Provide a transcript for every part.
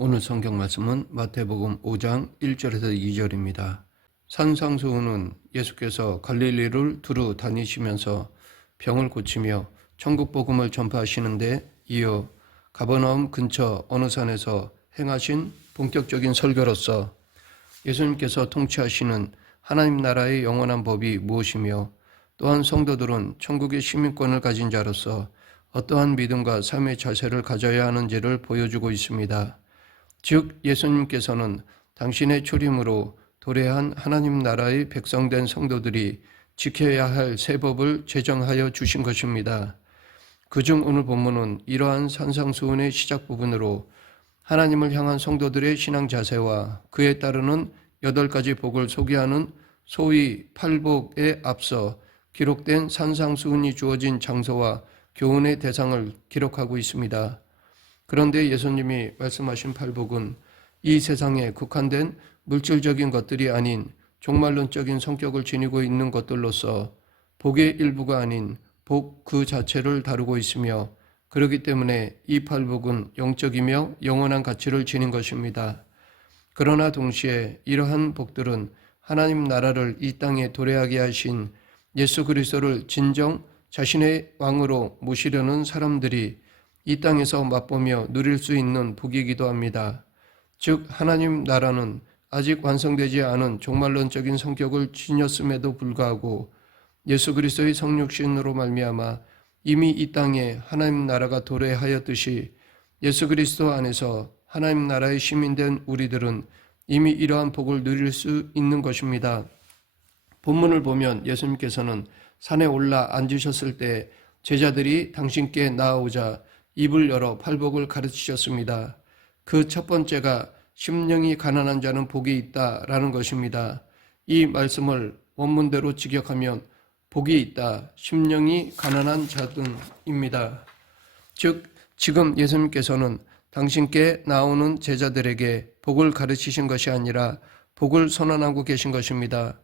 오늘 성경 말씀은 마태복음 5장 1절에서 2절입니다. 산상수훈은 예수께서 갈릴리를 두루 다니시면서 병을 고치며 천국 복음을 전파하시는데 이어 가버나움 근처 어느 산에서 행하신 본격적인 설교로서 예수님께서 통치하시는 하나님 나라의 영원한 법이 무엇이며 또한 성도들은 천국의 시민권을 가진 자로서 어떠한 믿음과 삶의 자세를 가져야 하는지를 보여주고 있습니다. 즉 예수님께서는 당신의 초림으로 도래한 하나님 나라의 백성된 성도들이 지켜야 할 새 법을 제정하여 주신 것입니다. 그중 오늘 본문은 이러한 산상수훈의 시작 부분으로 하나님을 향한 성도들의 신앙 자세와 그에 따르는 8가지 복을 소개하는 소위 팔복에 앞서 기록된 산상수훈이 주어진 장소와 교훈의 대상을 기록하고 있습니다. 그런데 예수님이 말씀하신 팔복은 이 세상에 국한된 물질적인 것들이 아닌 종말론적인 성격을 지니고 있는 것들로서 복의 일부가 아닌 복 그 자체를 다루고 있으며 그렇기 때문에 이 팔복은 영적이며 영원한 가치를 지닌 것입니다. 그러나 동시에 이러한 복들은 하나님 나라를 이 땅에 도래하게 하신 예수 그리스도를 진정 자신의 왕으로 모시려는 사람들이 이 땅에서 맛보며 누릴 수 있는 복이기도 합니다. 즉 하나님 나라는 아직 완성되지 않은 종말론적인 성격을 지녔음에도 불구하고 예수 그리스도의 성육신으로 말미암아 이미 이 땅에 하나님 나라가 도래하였듯이 예수 그리스도 안에서 하나님 나라의 시민된 우리들은 이미 이러한 복을 누릴 수 있는 것입니다. 본문을 보면 예수님께서는 산에 올라 앉으셨을 때 제자들이 당신께 나아오자 입을 열어 팔복을 가르치셨습니다. 그 첫 번째가 심령이 가난한 자는 복이 있다라는 것입니다. 이 말씀을 원문대로 직역하면 복이 있다, 심령이 가난한 자들입니다. 즉 지금 예수님께서는 당신께 나오는 제자들에게 복을 가르치신 것이 아니라 복을 선언하고 계신 것입니다.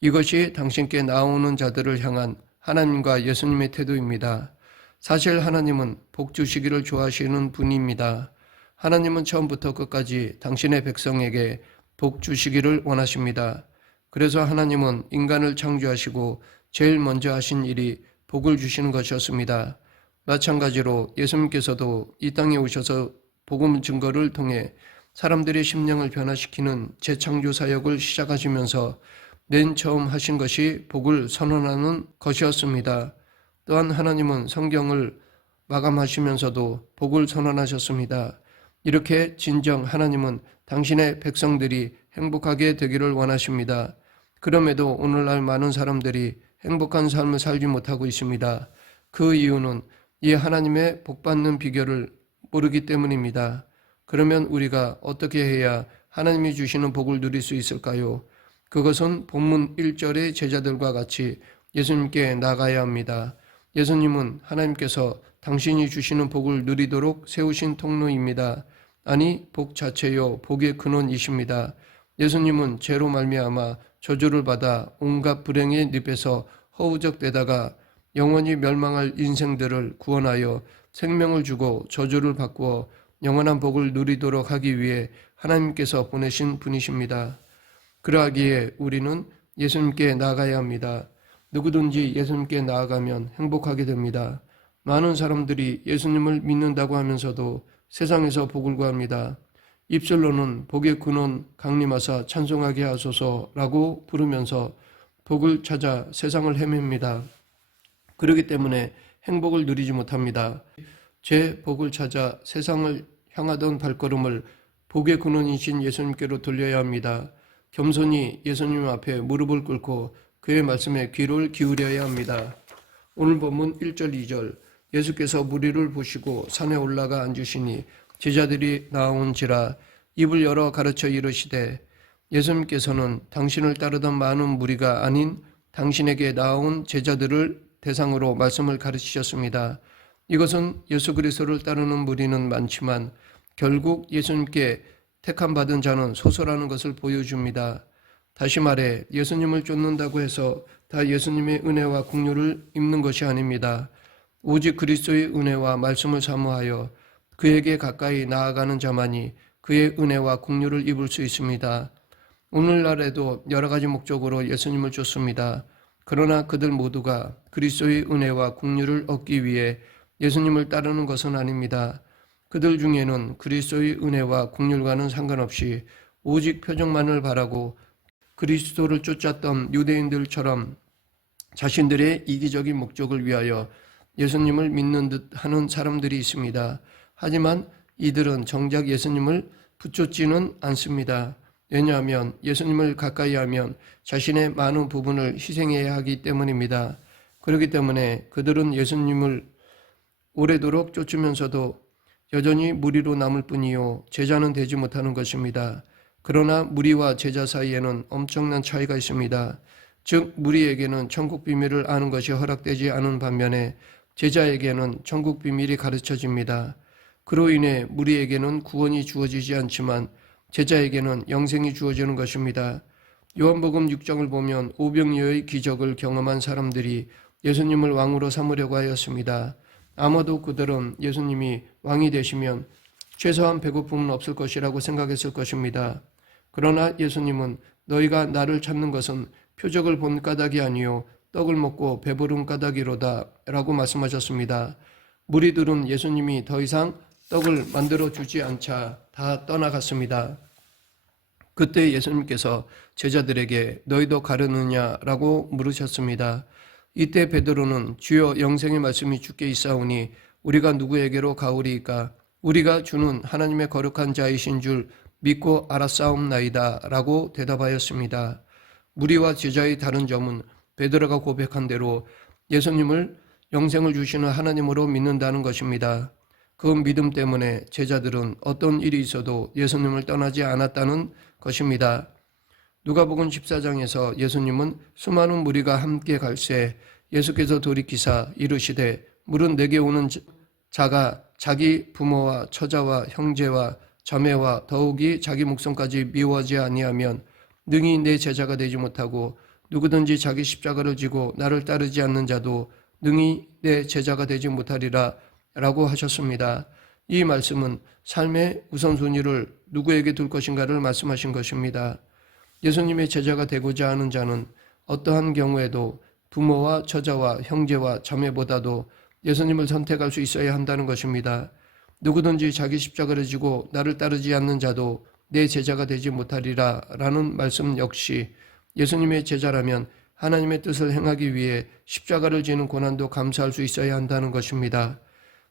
이것이 당신께 나오는 자들을 향한 하나님과 예수님의 태도입니다. 사실 하나님은 복 주시기를 좋아하시는 분입니다. 하나님은 처음부터 끝까지 당신의 백성에게 복 주시기를 원하십니다. 그래서 하나님은 인간을 창조하시고 제일 먼저 하신 일이 복을 주시는 것이었습니다. 마찬가지로 예수님께서도 이 땅에 오셔서 복음 증거를 통해 사람들의 심령을 변화시키는 재창조 사역을 시작하시면서 맨 처음 하신 것이 복을 선언하는 것이었습니다. 또한 하나님은 성경을 마감하시면서도 복을 선언하셨습니다. 이렇게 진정 하나님은 당신의 백성들이 행복하게 되기를 원하십니다. 그럼에도 오늘날 많은 사람들이 행복한 삶을 살지 못하고 있습니다. 그 이유는 이 하나님의 복받는 비결을 모르기 때문입니다. 그러면 우리가 어떻게 해야 하나님이 주시는 복을 누릴 수 있을까요? 그것은 본문 1절의 제자들과 같이 예수님께 나가야 합니다. 예수님은 하나님께서 당신이 주시는 복을 누리도록 세우신 통로입니다. 아니 복 자체요 복의 근원이십니다. 예수님은 죄로 말미암아 저주를 받아 온갖 불행의 늪에서 허우적대다가 영원히 멸망할 인생들을 구원하여 생명을 주고 저주를 바꾸어 영원한 복을 누리도록 하기 위해 하나님께서 보내신 분이십니다. 그러하기에 우리는 예수님께 나아가야 합니다. 누구든지 예수님께 나아가면 행복하게 됩니다. 많은 사람들이 예수님을 믿는다고 하면서도 세상에서 복을 구합니다. 입술로는 복의 근원 강림하사 찬송하게 하소서라고 부르면서 복을 찾아 세상을 헤맵니다. 그렇기 때문에 행복을 누리지 못합니다. 제 복을 찾아 세상을 향하던 발걸음을 복의 근원이신 예수님께로 돌려야 합니다. 겸손히 예수님 앞에 무릎을 꿇고 그의 말씀에 귀를 기울여야 합니다. 오늘 본문 1절 2절 예수께서 무리를 보시고 산에 올라가 앉으시니 제자들이 나온지라 입을 열어 가르쳐 이르시되 예수님께서는 당신을 따르던 많은 무리가 아닌 당신에게 나온 제자들을 대상으로 말씀을 가르치셨습니다. 이것은 예수 그리스도를 따르는 무리는 많지만 결국 예수님께 택함받은 자는 소소라는 것을 보여줍니다. 다시 말해 예수님을 쫓는다고 해서 다 예수님의 은혜와 긍휼을 입는 것이 아닙니다. 오직 그리스도의 은혜와 말씀을 사모하여 그에게 가까이 나아가는 자만이 그의 은혜와 긍휼을 입을 수 있습니다. 오늘날에도 여러 가지 목적으로 예수님을 쫓습니다. 그러나 그들 모두가 그리스도의 은혜와 긍휼을 얻기 위해 예수님을 따르는 것은 아닙니다. 그들 중에는 그리스도의 은혜와 긍휼과는 상관없이 오직 표적만을 바라고 그리스도를 쫓았던 유대인들처럼 자신들의 이기적인 목적을 위하여 예수님을 믿는 듯 하는 사람들이 있습니다. 하지만 이들은 정작 예수님을 붙잡지는 않습니다. 왜냐하면 예수님을 가까이 하면 자신의 많은 부분을 희생해야 하기 때문입니다. 그렇기 때문에 그들은 예수님을 오래도록 쫓으면서도 여전히 무리로 남을 뿐이요 제자는 되지 못하는 것입니다. 그러나 무리와 제자 사이에는 엄청난 차이가 있습니다. 즉 무리에게는 천국 비밀을 아는 것이 허락되지 않은 반면에 제자에게는 천국 비밀이 가르쳐집니다. 그로 인해 무리에게는 구원이 주어지지 않지만 제자에게는 영생이 주어지는 것입니다. 요한복음 6장을 보면 오병이어의 기적을 경험한 사람들이 예수님을 왕으로 삼으려고 하였습니다. 아마도 그들은 예수님이 왕이 되시면 최소한 배고픔은 없을 것이라고 생각했을 것입니다. 그러나 예수님은 너희가 나를 찾는 것은 표적을 본 까닭이 아니요 떡을 먹고 배부른 까닭이로다 라고 말씀하셨습니다. 무리들은 예수님이 더 이상 떡을 만들어 주지 않자 다 떠나갔습니다. 그때 예수님께서 제자들에게 너희도 가려느냐라고 물으셨습니다. 이때 베드로는 주여 영생의 말씀이 주께 있사오니 우리가 누구에게로 가오리이까 우리가 주는 하나님의 거룩한 자이신 줄 믿고 알았사옵나이다 라고 대답하였습니다. 무리와 제자의 다른 점은 베드로가 고백한 대로 예수님을 영생을 주시는 하나님으로 믿는다는 것입니다. 그 믿음 때문에 제자들은 어떤 일이 있어도 예수님을 떠나지 않았다는 것입니다. 누가복음 14장에서 예수님은 수많은 무리가 함께 갈새 예수께서 돌이키사 이르시되 물은 내게 오는 자가 자기 부모와 처자와 형제와 자매와 더욱이 자기 목숨까지 미워하지 아니하면 능히 내 제자가 되지 못하고 누구든지 자기 십자가를 지고 나를 따르지 않는 자도 능히 내 제자가 되지 못하리라 라고 하셨습니다. 이 말씀은 삶의 우선순위를 누구에게 둘 것인가를 말씀하신 것입니다. 예수님의 제자가 되고자 하는 자는 어떠한 경우에도 부모와 처자와 형제와 자매보다도 예수님을 선택할 수 있어야 한다는 것입니다. 누구든지 자기 십자가를 지고 나를 따르지 않는 자도 내 제자가 되지 못하리라 라는 말씀 역시 예수님의 제자라면 하나님의 뜻을 행하기 위해 십자가를 지는 고난도 감수할 수 있어야 한다는 것입니다.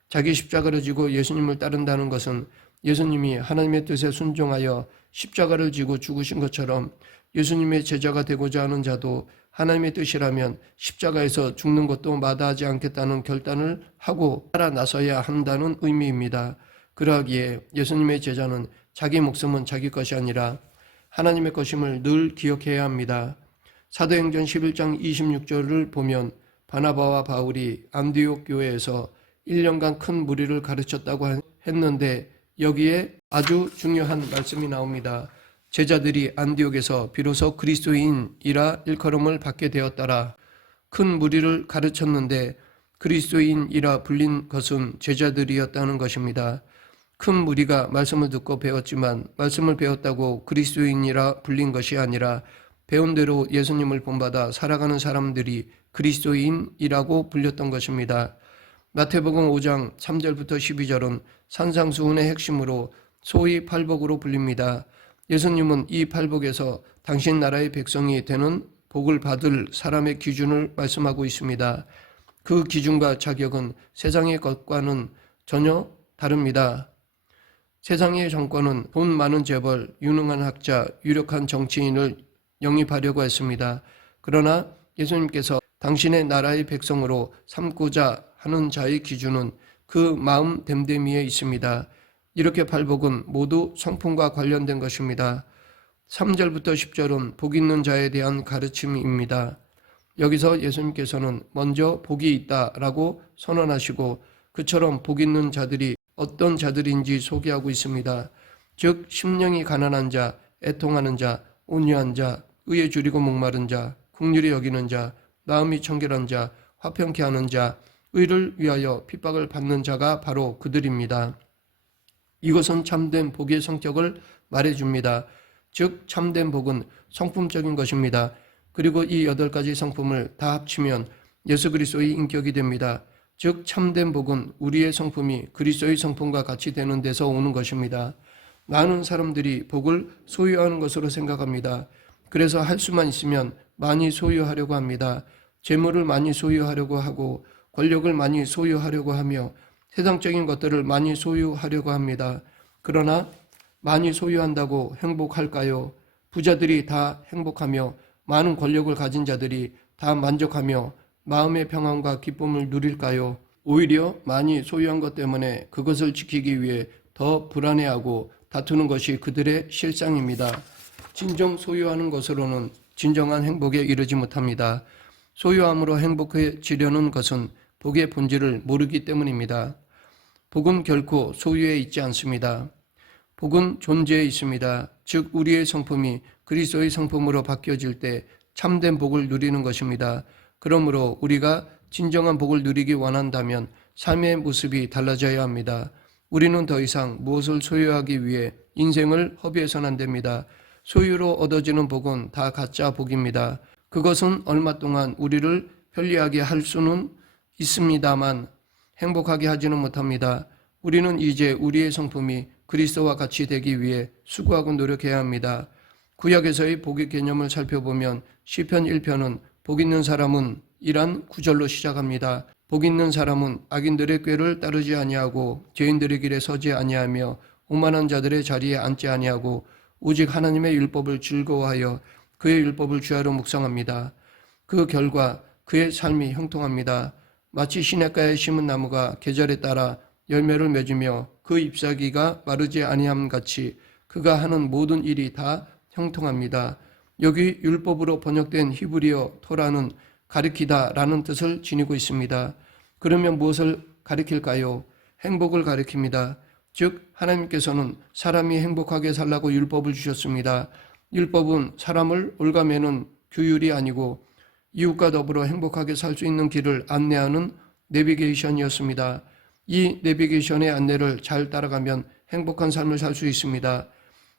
자기 십자가를 지고 예수님을 따른다는 것은 예수님이 하나님의 뜻에 순종하여 십자가를 지고 죽으신 것처럼 예수님의 제자가 되고자 하는 자도 하나님의 뜻이라면 십자가에서 죽는 것도 마다하지 않겠다는 결단을 하고 따라 나서야 한다는 의미입니다. 그러하기에 예수님의 제자는 자기 목숨은 자기 것이 아니라 하나님의 것임을 늘 기억해야 합니다. 사도행전 11장 26절을 보면 바나바와 바울이 안디옥 교회에서 1년간 큰 무리를 가르쳤다고 했는데 여기에 아주 중요한 말씀이 나옵니다. 제자들이 안디옥에서 비로소 그리스도인이라 일컬음을 받게 되었더라. 큰 무리를 가르쳤는데 그리스도인이라 불린 것은 제자들이었다는 것입니다. 큰 무리가 말씀을 듣고 배웠지만 말씀을 배웠다고 그리스도인이라 불린 것이 아니라 배운 대로 예수님을 본받아 살아가는 사람들이 그리스도인이라고 불렸던 것입니다. 마태복음 5장 3절부터 12절은 산상수훈의 핵심으로 소위 팔복으로 불립니다. 예수님은 이 팔복에서 당신 나라의 백성이 되는 복을 받을 사람의 기준을 말씀하고 있습니다. 그 기준과 자격은 세상의 것과는 전혀 다릅니다. 세상의 정권은 돈 많은 재벌, 유능한 학자, 유력한 정치인을 영입하려고 했습니다. 그러나 예수님께서 당신의 나라의 백성으로 삼고자 하는 자의 기준은 그 마음 됨됨이에 있습니다. 이렇게 팔복은 모두 성품과 관련된 것입니다. 3절부터 10절은 복 있는 자에 대한 가르침입니다. 여기서 예수님께서는 먼저 복이 있다라고 선언하시고 그처럼 복 있는 자들이 어떤 자들인지 소개하고 있습니다. 즉 심령이 가난한 자, 애통하는 자, 온유한 자, 의에 줄이고 목마른 자, 긍휼히 여기는 자, 마음이 청결한 자, 화평케 하는 자, 의를 위하여 핍박을 받는 자가 바로 그들입니다. 이것은 참된 복의 성격을 말해줍니다. 즉 참된 복은 성품적인 것입니다. 그리고 이 8가지 성품을 다 합치면 예수 그리스도의 인격이 됩니다. 즉 참된 복은 우리의 성품이 그리스도의 성품과 같이 되는 데서 오는 것입니다. 많은 사람들이 복을 소유하는 것으로 생각합니다. 그래서 할 수만 있으면 많이 소유하려고 합니다. 재물을 많이 소유하려고 하고 권력을 많이 소유하려고 하며 세상적인 것들을 많이 소유하려고 합니다. 그러나 많이 소유한다고 행복할까요? 부자들이 다 행복하며 많은 권력을 가진 자들이 다 만족하며 마음의 평안과 기쁨을 누릴까요? 오히려 많이 소유한 것 때문에 그것을 지키기 위해 더 불안해하고 다투는 것이 그들의 실상입니다. 진정 소유하는 것으로는 진정한 행복에 이르지 못합니다. 소유함으로 행복해지려는 것은 복의 본질을 모르기 때문입니다. 복은 결코 소유에 있지 않습니다. 복은 존재에 있습니다. 즉 우리의 성품이 그리스도의 성품으로 바뀌어질 때 참된 복을 누리는 것입니다. 그러므로 우리가 진정한 복을 누리기 원한다면 삶의 모습이 달라져야 합니다. 우리는 더 이상 무엇을 소유하기 위해 인생을 허비해서는 안 됩니다. 소유로 얻어지는 복은 다 가짜 복입니다. 그것은 얼마 동안 우리를 편리하게 할 수는 있습니다만 행복하게 하지는 못합니다. 우리는 이제 우리의 성품이 그리스도와 같이 되기 위해 수고하고 노력해야 합니다. 구약에서의 복의 개념을 살펴보면 시편 1편은 복 있는 사람은 이란 구절로 시작합니다. 복 있는 사람은 악인들의 꾀를 따르지 아니하고 죄인들의 길에 서지 아니하며 오만한 자들의 자리에 앉지 아니하고 오직 하나님의 율법을 즐거워하여 그의 율법을 주야로 묵상합니다. 그 결과 그의 삶이 형통합니다. 마치 시냇가에 심은 나무가 계절에 따라 열매를 맺으며 그 잎사귀가 마르지 아니함 같이 그가 하는 모든 일이 다 형통합니다. 여기 율법으로 번역된 히브리어 토라는 가리키다 라는 뜻을 지니고 있습니다. 그러면 무엇을 가리킬까요? 행복을 가리킵니다. 즉 하나님께서는 사람이 행복하게 살라고 율법을 주셨습니다. 율법은 사람을 올가매는 규율이 아니고 이웃과 더불어 행복하게 살 수 있는 길을 안내하는 내비게이션이었습니다. 이 내비게이션의 안내를 잘 따라가면 행복한 삶을 살 수 있습니다.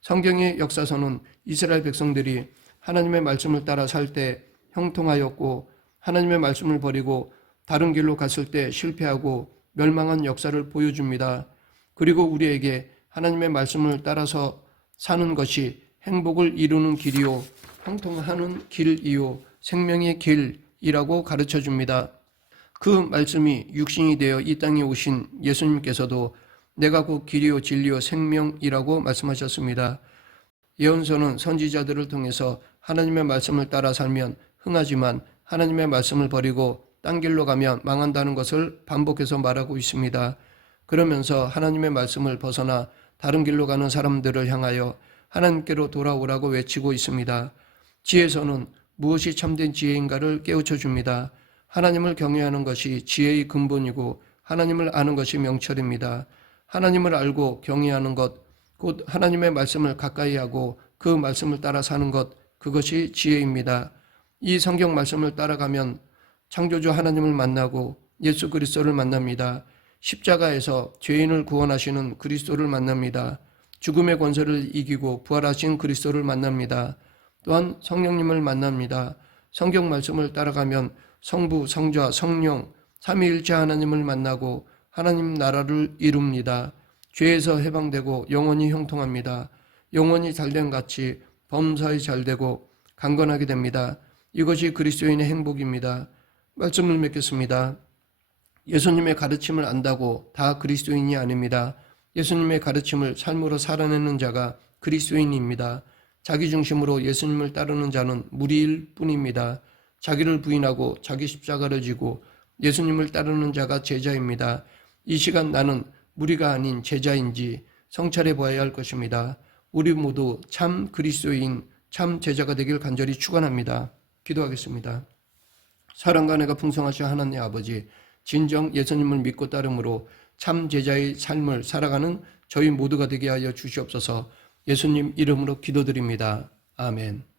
성경의 역사서는 이스라엘 백성들이 하나님의 말씀을 따라 살 때 형통하였고 하나님의 말씀을 버리고 다른 길로 갔을 때 실패하고 멸망한 역사를 보여줍니다. 그리고 우리에게 하나님의 말씀을 따라서 사는 것이 행복을 이루는 길이요 형통하는 길이요 생명의 길이라고 가르쳐 줍니다. 그 말씀이 육신이 되어 이 땅에 오신 예수님께서도 내가 곧 길이요 진리요 생명이라고 말씀하셨습니다. 예언서는 선지자들을 통해서 하나님의 말씀을 따라 살면 흥하지만 하나님의 말씀을 버리고 딴 길로 가면 망한다는 것을 반복해서 말하고 있습니다. 그러면서 하나님의 말씀을 벗어나 다른 길로 가는 사람들을 향하여 하나님께로 돌아오라고 외치고 있습니다. 지혜서는 무엇이 참된 지혜인가를 깨우쳐 줍니다. 하나님을 경외하는 것이 지혜의 근본이고 하나님을 아는 것이 명철입니다. 하나님을 알고 경외하는 것, 곧 하나님의 말씀을 가까이 하고 그 말씀을 따라 사는 것, 그것이 지혜입니다. 이 성경 말씀을 따라가면 창조주 하나님을 만나고 예수 그리스도를 만납니다. 십자가에서 죄인을 구원하시는 그리스도를 만납니다. 죽음의 권세를 이기고 부활하신 그리스도를 만납니다. 또한 성령님을 만납니다. 성경 말씀을 따라가면 성부, 성자, 성령, 삼위일체 하나님을 만나고 하나님 나라를 이룹니다. 죄에서 해방되고 영혼이 형통합니다. 영혼이 잘된 같이 범사에 잘되고 강건하게 됩니다. 이것이 그리스도인의 행복입니다. 말씀을 맺겠습니다. 예수님의 가르침을 안다고 다 그리스도인이 아닙니다. 예수님의 가르침을 삶으로 살아내는 자가 그리스도인입니다. 자기 중심으로 예수님을 따르는 자는 무리일 뿐입니다. 자기를 부인하고 자기 십자가를 지고 예수님을 따르는 자가 제자입니다. 이 시간 나는 무리가 아닌 제자인지 성찰해 보아야 할 것입니다. 우리 모두 참 그리스도인, 참 제자가 되길 간절히 축원합니다. 기도하겠습니다. 사랑과 은혜가 풍성하신 하나님 아버지, 진정 예수님을 믿고 따름으로 참 제자의 삶을 살아가는 저희 모두가 되게 하여 주시옵소서. 예수님 이름으로 기도드립니다. 아멘.